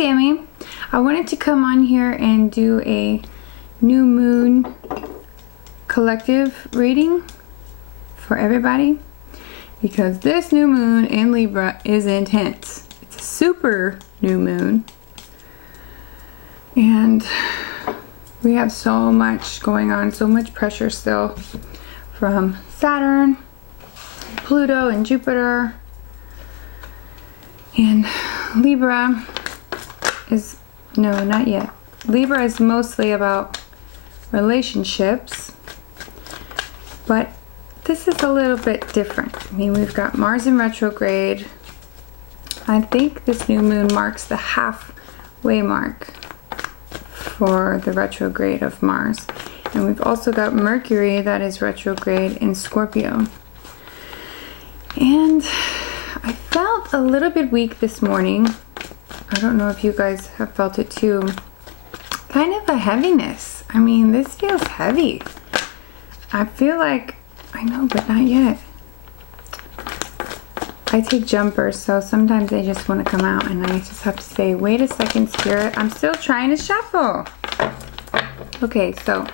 Sami. I wanted to come on here and do a new moon collective reading for everybody because this new moon in Libra is intense. It's a super new moon and we have so much going on, so much pressure still from Saturn, Pluto, and Jupiter. And Libra is, no, not yet. Libra is mostly about relationships, but this is a little bit different. I mean, we've got Mars in retrograde. I think this new moon marks the halfway mark for the retrograde of Mars. And we've also got Mercury that is retrograde in Scorpio. And I felt a little bit weak this morning. I don't know if you guys have felt it too. Kind of a heaviness. I mean, this feels heavy. I feel like, I know, but not yet. I take jumpers, so sometimes they just want to come out and I just have to say, wait a second, Spirit, I'm still trying to shuffle. Okay, so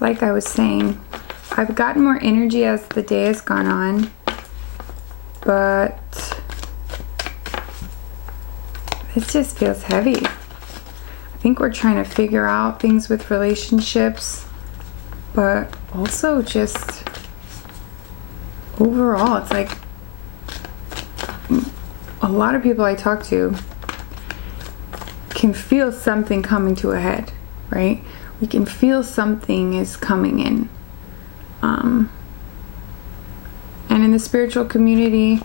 like I was saying, I've gotten more energy as the day has gone on, but it just feels heavy. I think we're trying to figure out things with relationships, but also just overall, it's like a lot of people I talk to can feel something coming to a head, right? We can feel something is coming in. And in the spiritual community,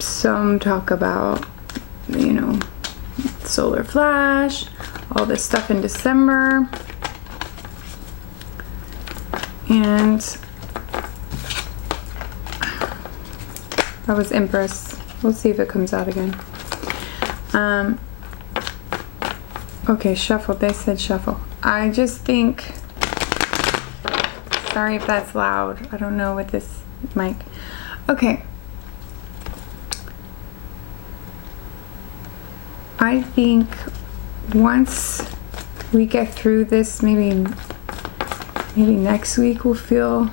some talk about, you know, solar flash, all this stuff in December. And that was Empress. We'll see if it comes out again. Okay, shuffle. They said shuffle. I just think, sorry if that's loud. I don't know with this mic. Okay. I think once we get through this, maybe next week will feel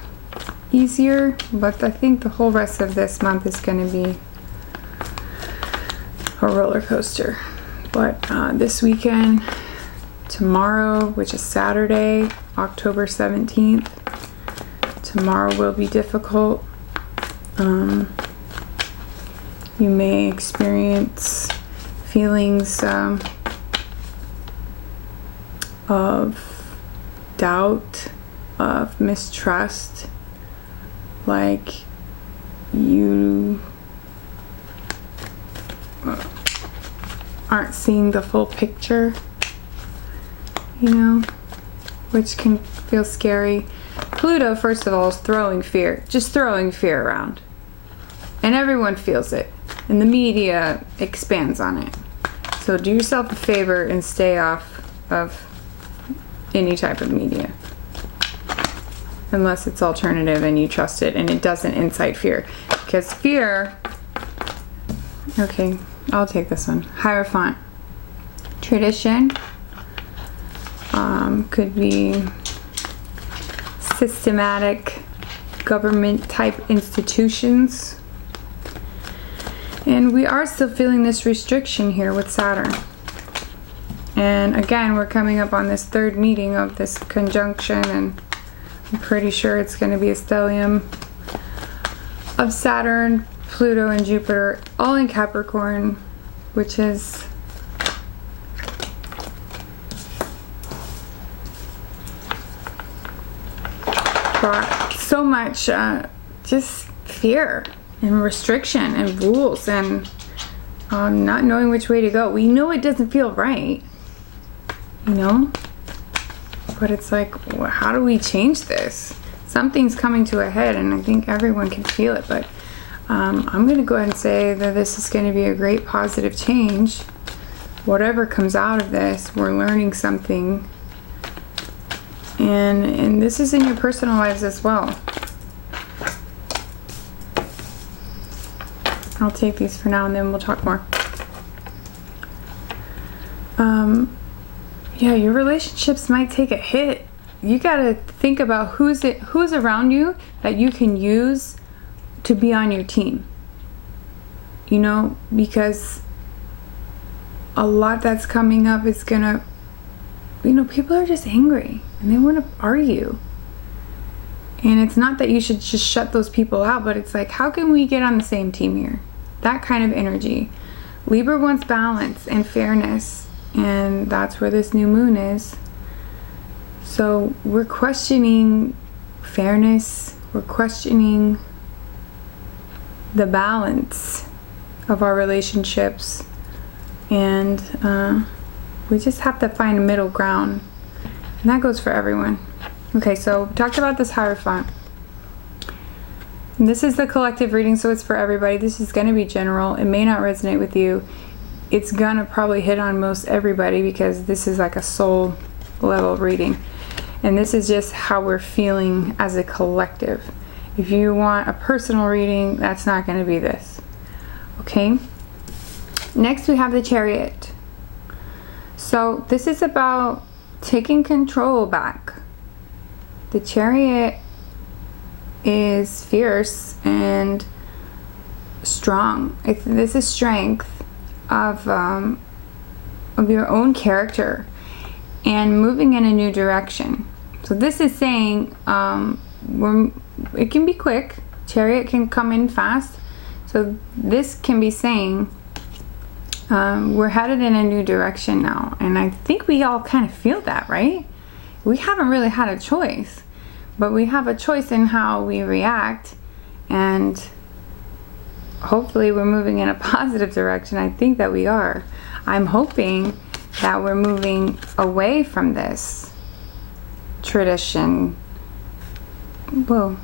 easier, but I think the whole rest of this month is going to be a roller coaster. But this weekend, tomorrow, which is Saturday, October 17th, tomorrow will be difficult. You may experience feelings of doubt, of mistrust, like you aren't seeing the full picture, you know, which can feel scary. Pluto, first of all, is throwing fear, just throwing fear around, and everyone feels it, and the media expands on it. So do yourself a favor and stay off of any type of media, unless it's alternative and you trust it and it doesn't incite fear. Because fear, okay, I'll take this one. Hierophant. Tradition. Could be systematic government type institutions. And we are still feeling this restriction here with Saturn. And again, we're coming up on this third meeting of this conjunction, and I'm pretty sure it's going to be a stellium of Saturn, Pluto, and Jupiter, all in Capricorn, which is brought so much just fear and restriction and rules and not knowing which way to go. We know it doesn't feel right, you know, but it's like, well, how do we change this? Something's coming to a head, and I think everyone can feel it, but I'm going to go ahead and say that this is going to be a great positive change. Whatever comes out of this, we're learning something. And this is in your personal lives as well. I'll take these for now and then we'll talk more. yeah, your relationships might take a hit. You gotta think about who's around you that you can use to be on your team. You know, because a lot that's coming up is gonna, you know, people are just angry and they want to argue. And it's not that you should just shut those people out, but it's like, how can we get on the same team here? That kind of energy. Libra wants balance and fairness, and that's where this new moon is. So we're questioning fairness, we're questioning the balance of our relationships, and we just have to find a middle ground, and that goes for everyone. Okay, so we talked about this Hierophant. This is the collective reading, so it's for everybody. This is going to be general. It may not resonate with you. It's going to probably hit on most everybody because this is like a soul level reading. And this is just how we're feeling as a collective. If you want a personal reading, that's not going to be this. Okay? Next we have the Chariot. So this is about taking control back. The Chariot is fierce and strong. This is strength of your own character and moving in a new direction. So this is saying it can be quick. Chariot can come in fast. So this can be saying we're headed in a new direction now. And I think we all kind of feel that, right? We haven't really had a choice, but we have a choice in how we react, and hopefully we're moving in a positive direction. I think that we are. I'm hoping that we're moving away from this tradition. Whoa.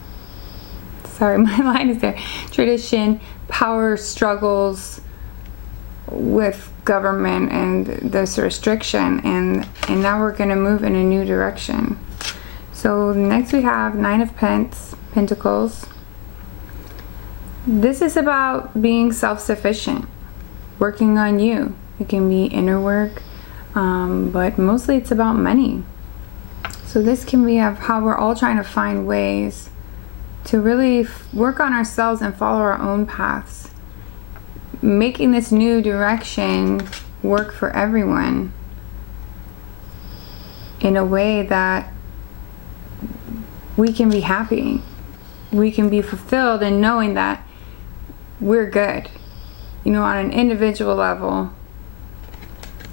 Sorry, my line is there. Tradition, power struggles with government and this restriction, and now we're going to move in a new direction. So next we have Nine of Pentacles. This is about being self-sufficient, working on you. It can be inner work, but mostly it's about money. So this can be of how we're all trying to find ways to really work on ourselves and follow our own paths, making this new direction work for everyone in a way that we can be happy, we can be fulfilled in knowing that we're good, you know, on an individual level,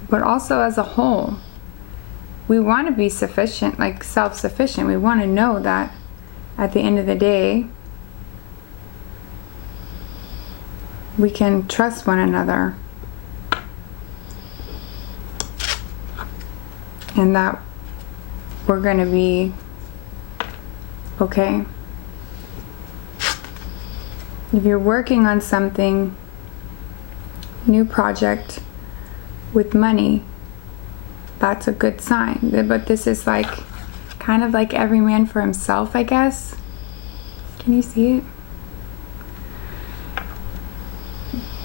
but also as a whole. We want to be sufficient, like self-sufficient. We want to know that at the end of the day, we can trust one another, and that we're going to be okay. If you're working on something, new project with money, that's a good sign. But this is like kind of like every man for himself, I guess. Can you see it?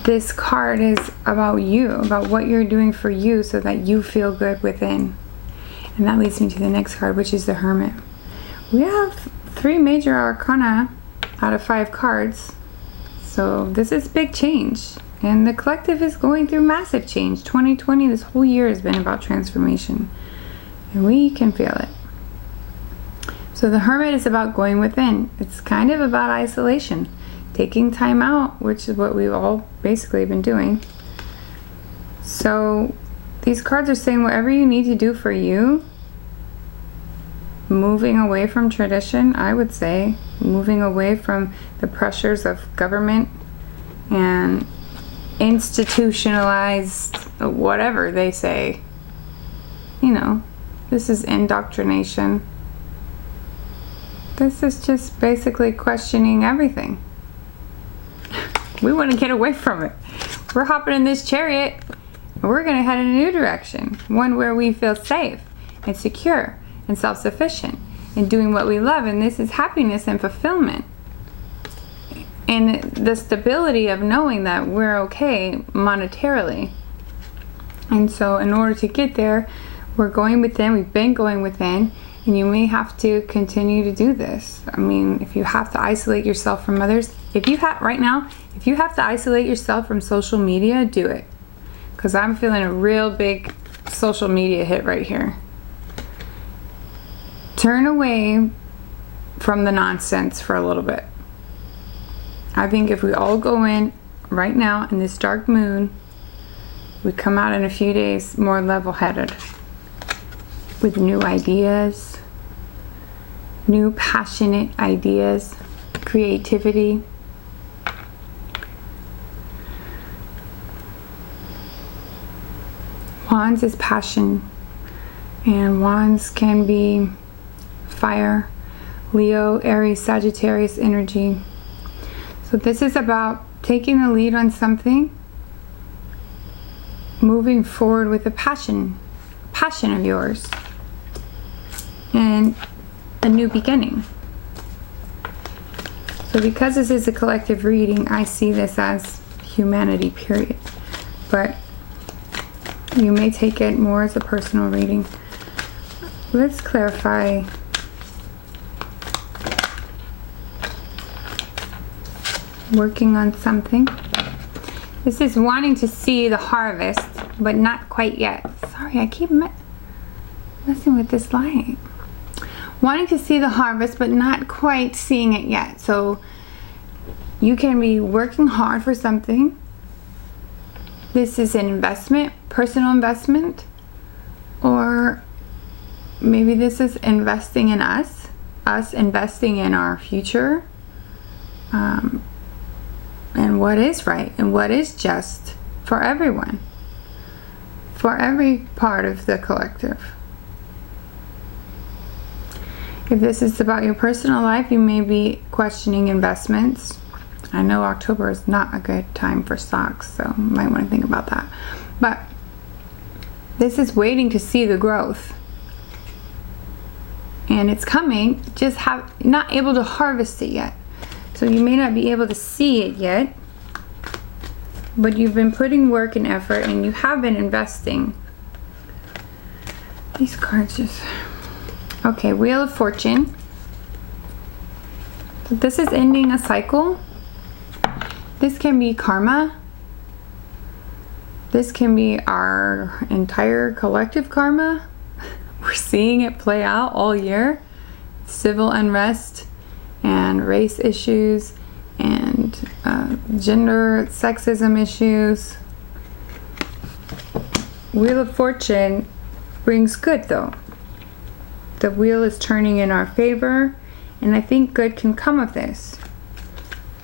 This card is about you, about what you're doing for you so that you feel good within. And that leads me to the next card, which is the Hermit. We have 3 major arcana out of 5 cards. So this is big change. And the collective is going through massive change. 2020, this whole year has been about transformation. And we can feel it. So the Hermit is about going within. It's kind of about isolation. Taking time out, which is what we've all basically been doing. So these cards are saying whatever you need to do for you, moving away from tradition, I would say, moving away from the pressures of government and institutionalized, whatever they say. You know, this is indoctrination. This is just basically questioning everything. We want to get away from it. We're hopping in this chariot and we're going to head in a new direction. One where we feel safe and secure and self-sufficient and doing what we love. And this is happiness and fulfillment. And the stability of knowing that we're okay monetarily. And so in order to get there, we're going within, we've been going within, and you may have to continue to do this. I mean, if you have to isolate yourself from others, if you have to isolate yourself from social media, do it. Because I'm feeling a real big social media hit right here. Turn away from the nonsense for a little bit. I think if we all go in right now in this dark moon, we come out in a few days more level-headed with new ideas, new passionate ideas, creativity. Wands is passion, and wands can be fire, Leo, Aries, Sagittarius energy. So this is about taking the lead on something, moving forward with a passion of yours, and a new beginning. So because this is a collective reading, I see this as humanity, period. But you may take it more as a personal reading. Let's clarify. Working on something. This is wanting to see the harvest, but not quite yet. Sorry, I keep messing with this light. Wanting to see the harvest, but not quite seeing it yet. So you can be working hard for something. This is an investment, personal investment, or maybe this is investing in us investing in our future, and what is right and what is just for everyone, for every part of the collective. If this is about your personal life, you may be questioning investments. I know October is not a good time for stocks, so you might want to think about that. But this is waiting to see the growth. And it's coming, just not able to harvest it yet. So you may not be able to see it yet, but you've been putting work and effort, and you have been investing. These cards just... Okay, Wheel of Fortune. So this is ending a cycle. This can be karma. This can be our entire collective karma. We're seeing it play out all year. Civil unrest and race issues and gender sexism issues. Wheel of Fortune brings good though. The wheel is turning in our favor, and I think good can come of this.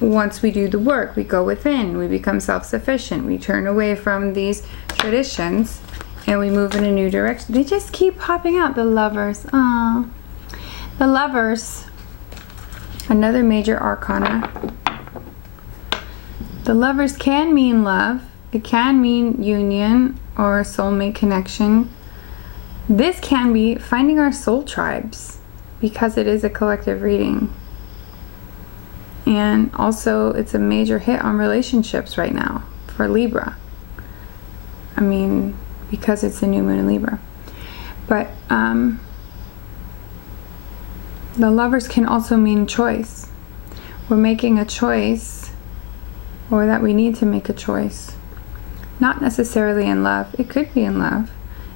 Once we do the work, we go within, we become self-sufficient, we turn away from these traditions, and we move in a new direction. They just keep popping out, the Lovers. Aww. The Lovers, another major arcana. The Lovers can mean love. It can mean union or a soulmate connection. This can be finding our soul tribes, because it is a collective reading. And also, it's a major hit on relationships right now for Libra. I mean, because it's a new moon in Libra. But the Lovers can also mean choice. We're making a choice, or that we need to make a choice. Not necessarily in love. It could be in love.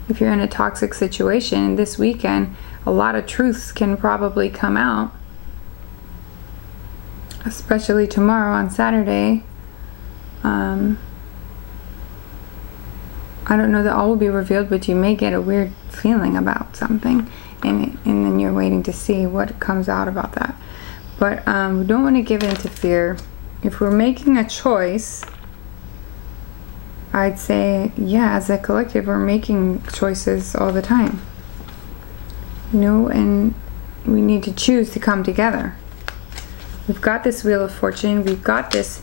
If you're in a toxic situation this weekend, a lot of truths can probably come out. Especially tomorrow on Saturday. I don't know that all will be revealed, but you may get a weird feeling about something, and then you're waiting to see what comes out about that. But we don't want to give in to fear. If we're making a choice, I'd say, yeah, as a collective, we're making choices all the time. You know, and we need to choose to come together. We've got this Wheel of Fortune. We've got this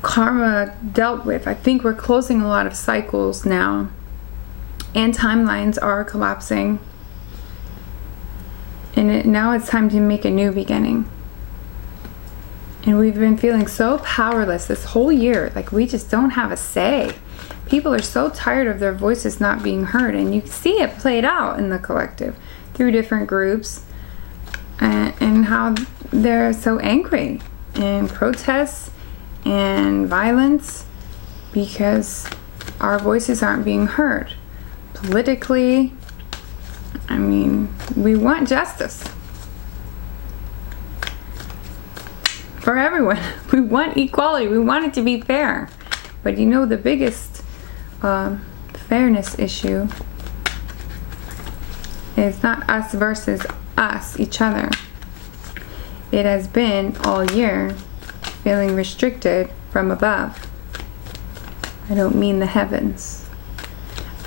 karma dealt with. I think we're closing a lot of cycles now, and timelines are collapsing. And now it's time to make a new beginning. And we've been feeling so powerless this whole year. Like we just don't have a say. People are so tired of their voices not being heard. And you see it played out in the collective through different groups. And how they're so angry. And protests and violence. Because our voices aren't being heard. Politically, I mean, we want justice. For everyone. We want equality. We want it to be fair. But you know, the biggest fairness issue is not us versus us, each other. It has been all year feeling restricted from above. I don't mean the heavens.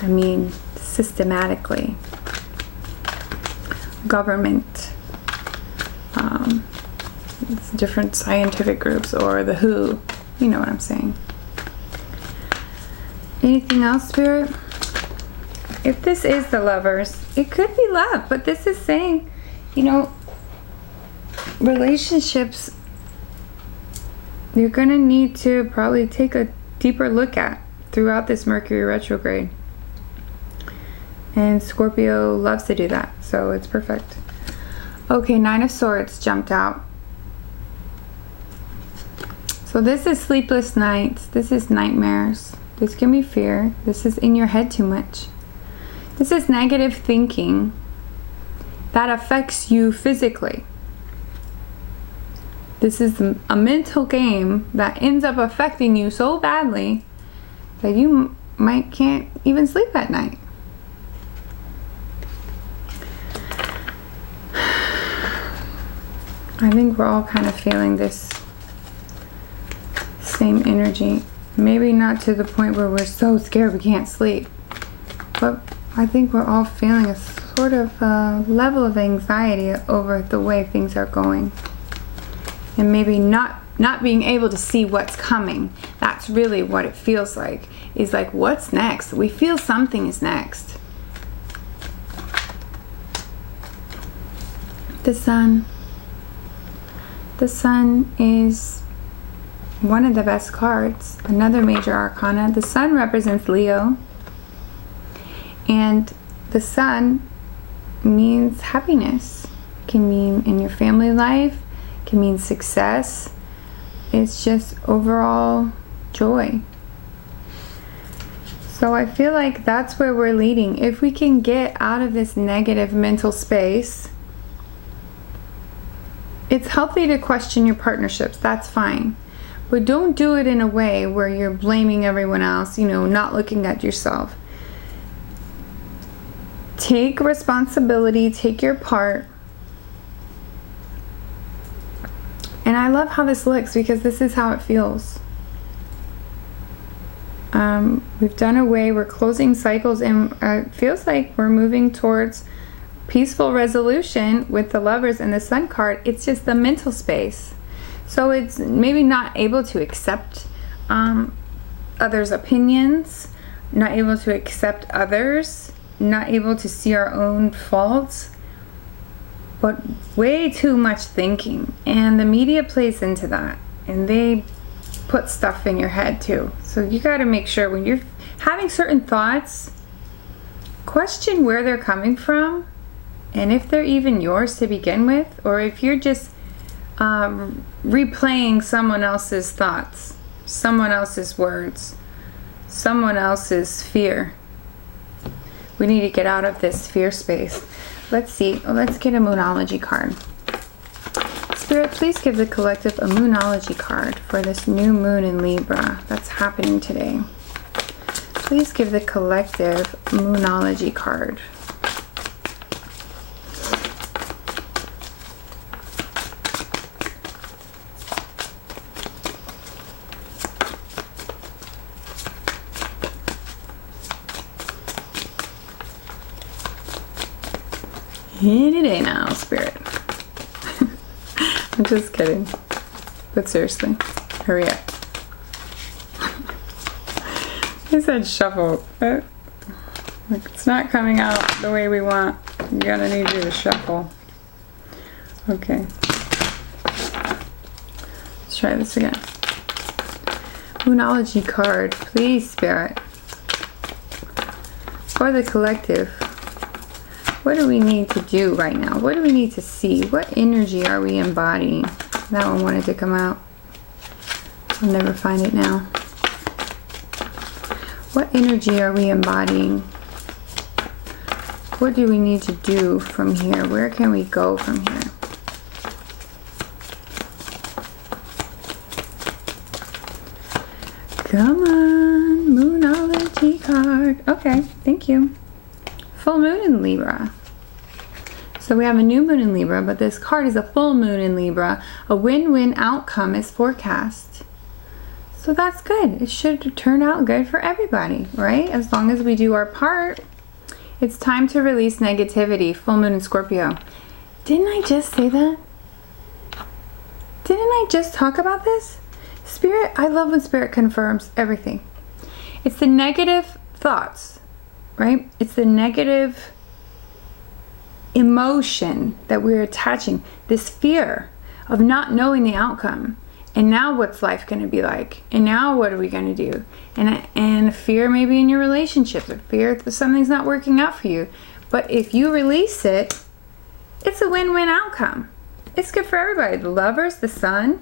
I mean systematically. Government. It's different scientific groups or the WHO. You know what I'm saying. Anything else, Spirit? If this is the Lovers, it could be love, but this is saying, you know, relationships you're going to need to probably take a deeper look at throughout this Mercury retrograde. And Scorpio loves to do that, so it's perfect. Okay, Nine of Swords jumped out. So this is sleepless nights. This is nightmares. This can be fear. This is in your head too much. This is negative thinking that affects you physically. This is a mental game that ends up affecting you so badly that you can't even sleep at night. I think we're all kind of feeling this same energy. Maybe not to the point where we're so scared we can't sleep. But I think we're all feeling a sort of level of anxiety over the way things are going. And maybe not being able to see what's coming. That's really what it feels like. Is like, what's next? We feel something is next. The Sun. The Sun is one of the best cards. Another major arcana. The Sun represents Leo. And the Sun means happiness. It can mean in your family life. It can mean success. It's just overall joy. So I feel like that's where we're leading. If we can get out of this negative mental space, it's healthy to question your partnerships. That's fine. But don't do it in a way where you're blaming everyone else, you know, not looking at yourself. Take responsibility, take your part. And I love how this looks because this is how it feels. We've done away, we're closing cycles, and it feels like we're moving towards peaceful resolution with the Lovers and the Sun card. It's just the mental space. So it's maybe not able to accept others' opinions, not able to accept others, not able to see our own faults, but way too much thinking. And the media plays into that, and they put stuff in your head too. So you got to make sure when you're having certain thoughts, question where they're coming from, and if they're even yours to begin with, or if you're just replaying someone else's thoughts, someone else's words, someone else's fear. We need to get out of this fear space. Let's see. Let's get a Moonology card. Spirit, please give the collective a Moonology card for this new moon in Libra that's happening today. Please give the collective Moonology card. Any day now, Spirit. I'm just kidding. But seriously, hurry up. I said shuffle, but it's not coming out the way we want. I'm gonna need you to shuffle. Okay. try this again. Moonology card, please, Spirit. For the collective, what do we need to do right now? What do we need to see? What energy are we embodying? That one wanted to come out. I'll never find it now. What energy are we embodying? What do we need to do from here? Where can we go from here? Come on, Moonology card. Okay, thank you. Full moon in Libra. So we have a new moon in Libra, but this card is a full moon in Libra. A win-win outcome is forecast. So that's good. It should turn out good for everybody, right? As long as we do our part. It's time to release negativity. Full moon in Scorpio. Didn't I just say that? Didn't I just talk about this? Spirit, I love when Spirit confirms everything. It's the negative thoughts, right? It's the negative emotion that we're attaching. This fear of not knowing the outcome. And now what's life going to be like? And now what are we going to do? And fear maybe in your relationships. Or fear that something's not working out for you. But if you release it, it's a win-win outcome. It's good for everybody. The lovers, the sun.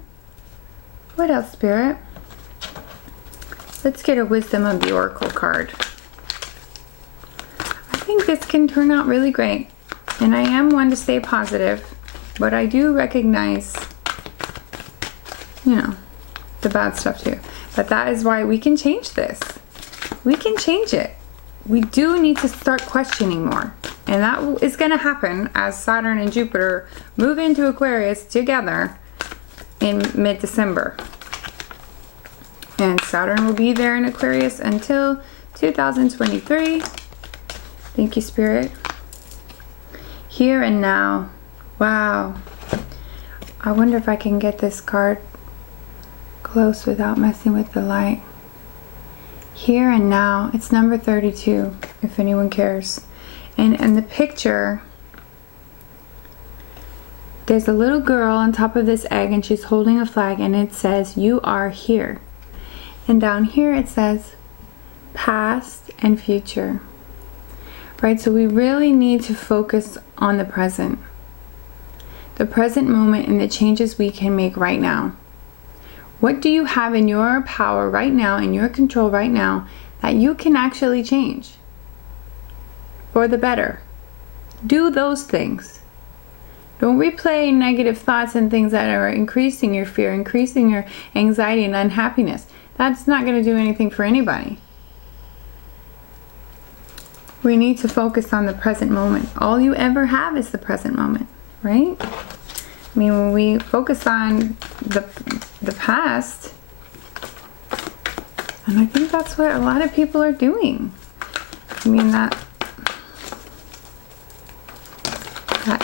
What else, Spirit? Let's get a wisdom of the Oracle card. I think this can turn out really great. And I am one to stay positive. But I do recognize, you know, the bad stuff too. But that is why we can change this. We can change it. We do need to start questioning more. And that is going to happen as Saturn and Jupiter move into Aquarius together in mid-December. And Saturn will be there in Aquarius until 2023. Thank you, Spirit. Here and now. Wow. I wonder if I can get this card close without messing with the light. Here and now. It's number 32, if anyone cares. And the picture, there's a little girl on top of this egg and she's holding a flag and it says, "You are here." And down here it says, past and future. Right? So we really need to focus on the present. The present moment and the changes we can make right now. What do you have in your power right now, in your control right now, that you can actually change for the better? Do those things. Don't replay negative thoughts and things that are increasing your fear, increasing your anxiety and unhappiness. That's not going to do anything for anybody. We need to focus on the present moment. All you ever have is the present moment, right? I mean, when we focus on the past, and I think that's what a lot of people are doing. I mean, that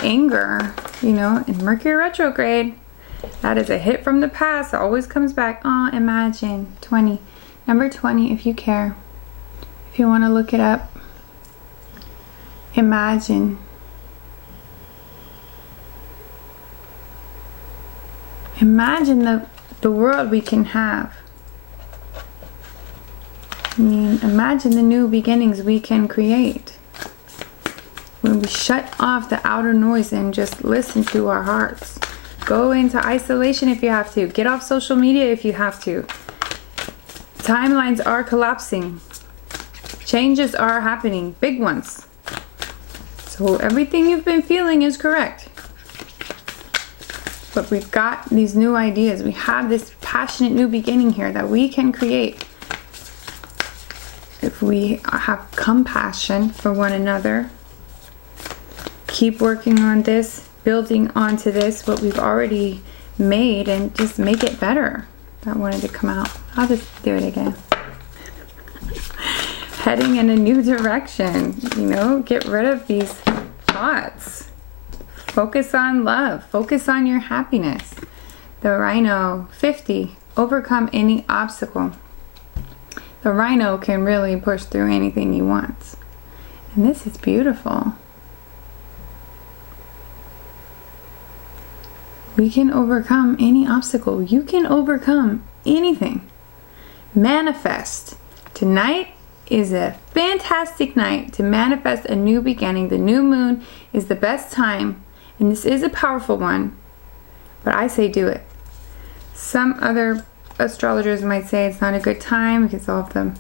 anger, you know, in Mercury retrograde, that is a hit from the past. It always comes back. Oh, imagine. 20. Number 20, if you care. If you want to look it up. Imagine. Imagine the world we can have. I mean, imagine the new beginnings we can create. When we shut off the outer noise and just listen to our hearts. Go into isolation if you have to. Get off social media if you have to. Timelines are collapsing. Changes are happening. Big ones. So everything you've been feeling is correct. But we've got these new ideas. We have this passionate new beginning here that we can create. If we have compassion for one another. Keep working on this. Building onto this, what we've already made, and just make it better. That wanted to come out. I'll just do it again. Heading in a new direction, you know, get rid of these thoughts. Focus on love. Focus on your happiness. The Rhino, 50. Overcome any obstacle. The Rhino can really push through anything he wants. And this is beautiful. We can overcome any obstacle. You can overcome anything. Manifest. Tonight is a fantastic night to manifest a new beginning. The new moon is the best time, and this is a powerful one, but I say do it. Some other astrologers might say it's not a good time because of all of the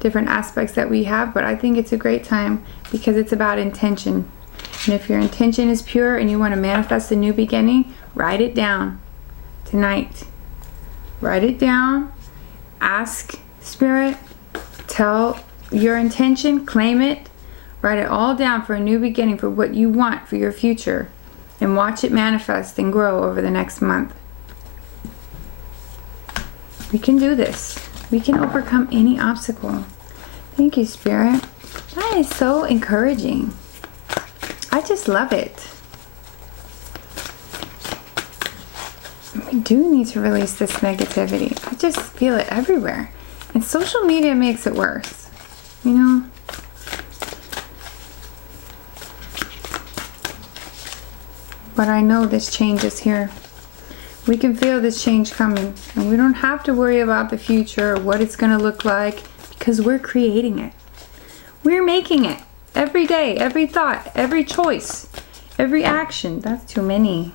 different aspects that we have, but I think it's a great time because it's about intention. And if your intention is pure and you want to manifest a new beginning, write it down tonight. Write it down. Ask Spirit. Tell your intention. Claim it. Write it all down for a new beginning, for what you want for your future. And watch it manifest and grow over the next month. We can do this. We can overcome any obstacle. Thank you, Spirit. That is so encouraging. I just love it. We do need to release this negativity. I just feel it everywhere. And social media makes it worse. You know? But I know this change is here. We can feel this change coming. And we don't have to worry about the future or what it's going to look like, because we're creating it. We're making it. Every day, every thought, every choice, every action. That's too many.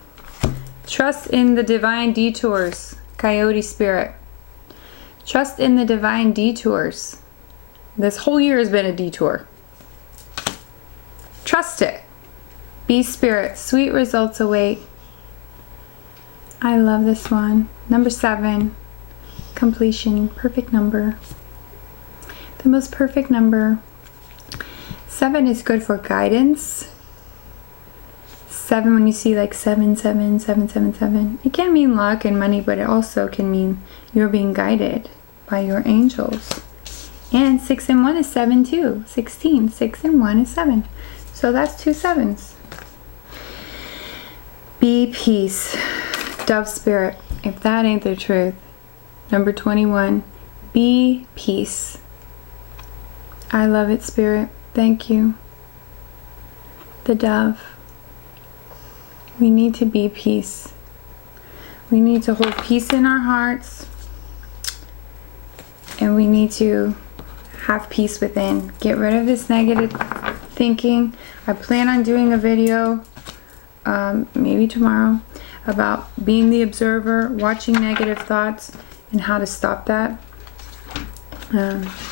Trust in the divine detours, Coyote Spirit. Trust in the divine detours. This whole year has been a detour. Trust it. Be Spirit. Sweet results await. I love this one. Number 7. Completion. Perfect number. The most perfect number. 7 is good for guidance. 7, when you see like 77777, it can mean luck and money, but it also can mean you're being guided by your angels. And 6 and 1 is 7 too. 16. 6 and 1 is 7. So that's 2 7s. Be peace. Dove Spirit. If that ain't the truth. Number 21. Be peace. I love it, Spirit. Thank you. The dove. We need to be peace. We need to hold peace in our hearts. And we need to have peace within. Get rid of this negative thinking. I plan on doing a video, maybe tomorrow, about being the observer, watching negative thoughts, and how to stop that.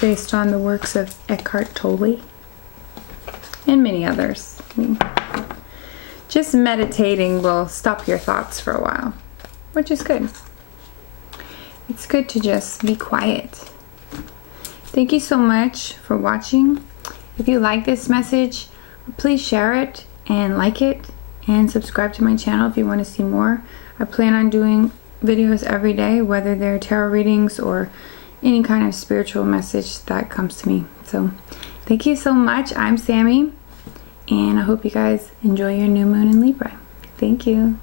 Based on the works of Eckhart Tolle. And many others. Just meditating will stop your thoughts for a while, which is good. It's good to just be quiet. Thank you so much for watching. If you like this message, please share it and like it and subscribe to my channel if you want to see more. I plan on doing videos every day, whether they're tarot readings or any kind of spiritual message that comes to me. So thank you so much. I'm Sami, and I hope you guys enjoy your new moon in Libra. Thank you.